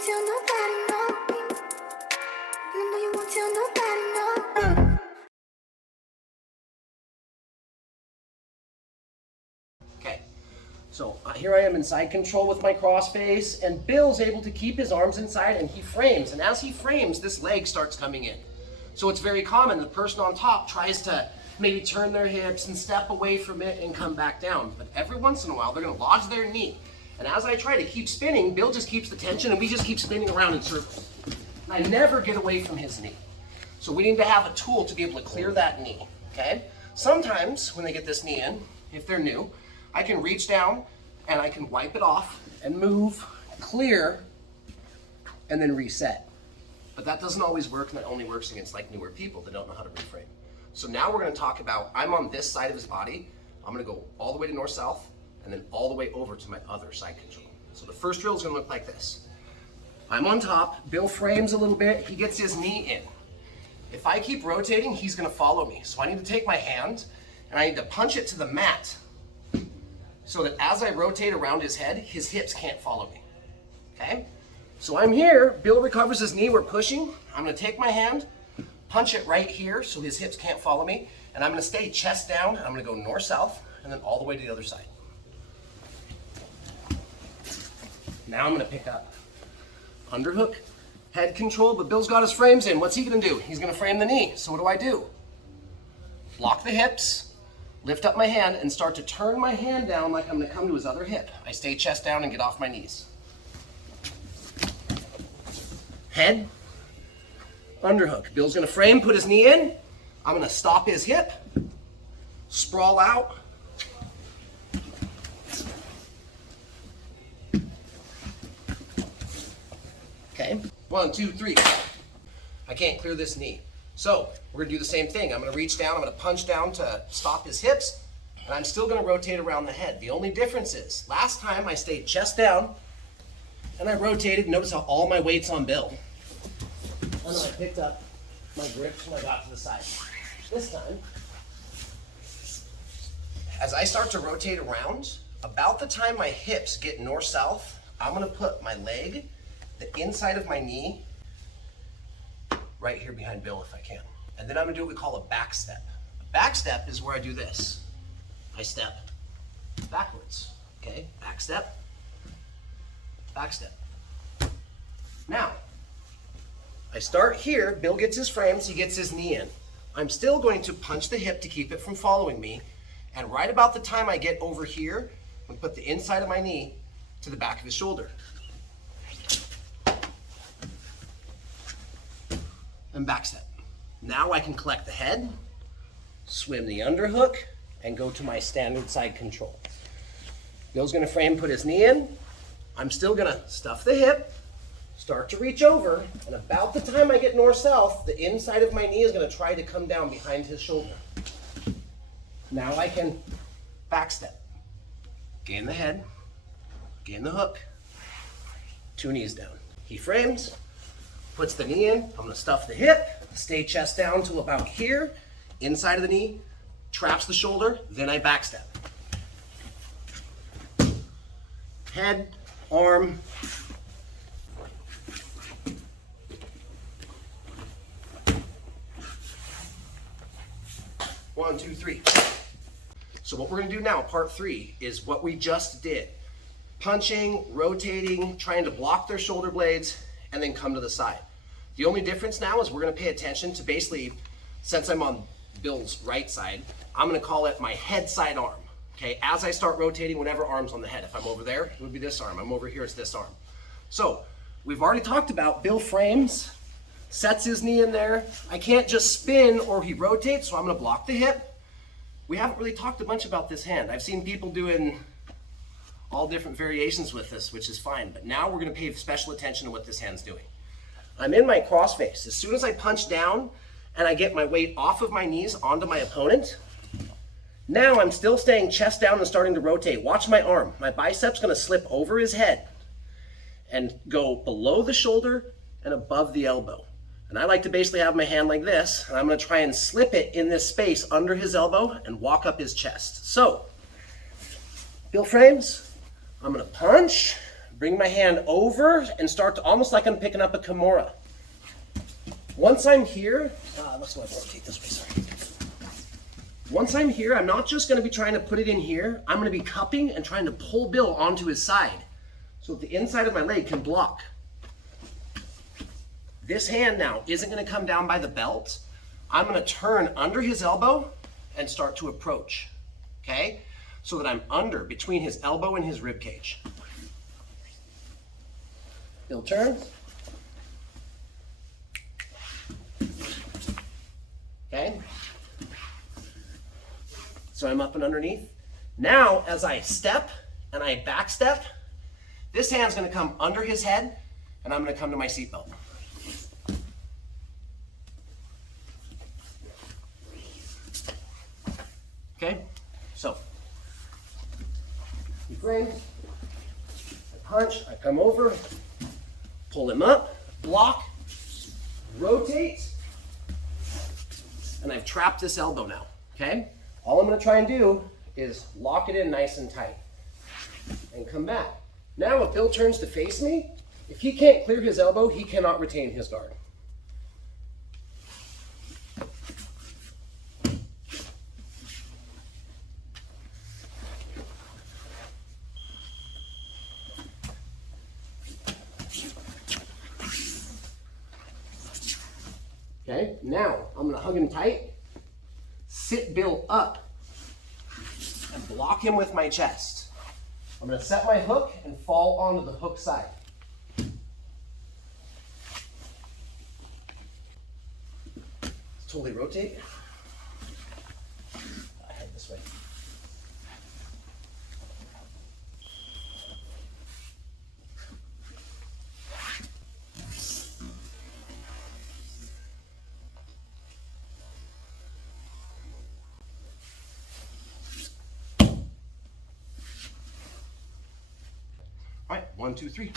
won't tell nobody, no. No, you won't tell nobody, no. Okay, so here I am in side control with my crossface, and Bill's able to keep his arms inside, and he frames. And as he frames, this leg starts coming in. So it's very common the person on top tries to maybe turn their hips and step away from it and come back down. But every once in a while, they're gonna lodge their knee. And as I try to keep spinning, Bill just keeps the tension and we just keep spinning around in circles. And I never get away from his knee. So we need to have a tool to be able to clear that knee, okay? Sometimes when they get this knee in, if they're new, I can reach down and I can wipe it off and move, clear, and then reset. But that doesn't always work, and that only works against like newer people that don't know how to reframe. So now we're gonna talk about, I'm on this side of his body, I'm gonna go all the way to north-south, and then all the way over to my other side control. So the first drill is gonna look like this. I'm on top, Bill frames a little bit, he gets his knee in. If I keep rotating, he's gonna follow me. So I need to take my hand, and I need to punch it to the mat, so that as I rotate around his head, his hips can't follow me, okay? So I'm here, Bill recovers his knee, we're pushing. I'm gonna take my hand, punch it right here so his hips can't follow me, and I'm gonna stay chest down, and I'm gonna go north-south, and then all the way to the other side. Now I'm gonna pick up underhook, head control, but Bill's got his frames in. What's he gonna do? He's gonna frame the knee. So what do? Lock the hips, lift up my hand, and start to turn my hand down like I'm gonna come to his other hip. I stay chest down and get off my knees. Head, underhook. Bill's gonna frame, put his knee in. I'm gonna stop his hip, sprawl out. Okay, 1, 2, 3. I can't clear this knee. So we're gonna do the same thing. I'm gonna reach down, I'm gonna punch down to stop his hips, and I'm still gonna rotate around the head. The only difference is, last time I stayed chest down, and I rotated. Notice how all my weight's on Bill. And then I picked up my grips when I got to the side. This time, as I start to rotate around, about the time my hips get north-south, I'm gonna put my leg, the inside of my knee, right here behind Bill if I can. And then I'm gonna do what we call a back step. A back step is where I do this. I step backwards, okay? Back step, back step. Now, I start here, Bill gets his frames, he gets his knee in. I'm still going to punch the hip to keep it from following me, and right about the time I get over here, I'm gonna put the inside of my knee to the back of his shoulder. And back step. Now I can collect the head, swim the underhook, and go to my standard side control. Bill's gonna frame, put his knee in. I'm still gonna stuff the hip, start to reach over, and about the time I get north-south, the inside of my knee is gonna try to come down behind his shoulder. Now I can back step. Gain the head, gain the hook, 2 knees down. He frames, puts the knee in, I'm gonna stuff the hip, stay chest down till about here, inside of the knee, traps the shoulder, then I back step. Head, arm, one, two, three. So what we're gonna do now, part 3, is what we just did. Punching, rotating, trying to block their shoulder blades, and then come to the side. The only difference now is we're gonna pay attention to basically, since I'm on Bill's right side, I'm gonna call it my head side arm. Okay, as I start rotating, whatever arm's on the head. If I'm over there, it would be this arm. I'm over here, it's this arm. So, we've already talked about Bill frames, sets his knee in there. I can't just spin or he rotates, so I'm gonna block the hip. We haven't really talked a bunch about this hand. I've seen people doing all different variations with this, which is fine, but now we're gonna pay special attention to what this hand's doing. I'm in my crossface. As soon as I punch down and I get my weight off of my knees onto my opponent, now I'm still staying chest down and starting to rotate. Watch my arm. My bicep's gonna slip over his head and go below the shoulder and above the elbow. And I like to basically have my hand like this, and I'm gonna try and slip it in this space under his elbow and walk up his chest. So, Bill frames, I'm gonna punch, bring my hand over and start to almost like I'm picking up a Kimura. Once I'm here, let's go ahead and rotate this way, sorry. Once I'm here, I'm not just gonna be trying to put it in here, I'm gonna be cupping and trying to pull Bill onto his side so that the inside of my leg can block. This hand now isn't gonna come down by the belt. I'm gonna turn under his elbow and start to approach, okay? So that I'm under, between his elbow and his rib cage. Bill turns. Okay? So I'm up and underneath. Now, as I step and I back step, this hand's gonna come under his head and I'm gonna come to my seatbelt. Okay? So, he frames, I punch, I come over, pull him up, block, rotate, and I've trapped this elbow now, okay? All I'm gonna try and do is lock it in nice and tight and come back. Now if Bill turns to face me, if he can't clear his elbow, he cannot retain his guard. Okay, now I'm gonna hug him tight, sit Bill up, and block him with my chest. I'm gonna set my hook and fall onto the hook side. Totally rotate. Head this way. All right, 1, 2, 3.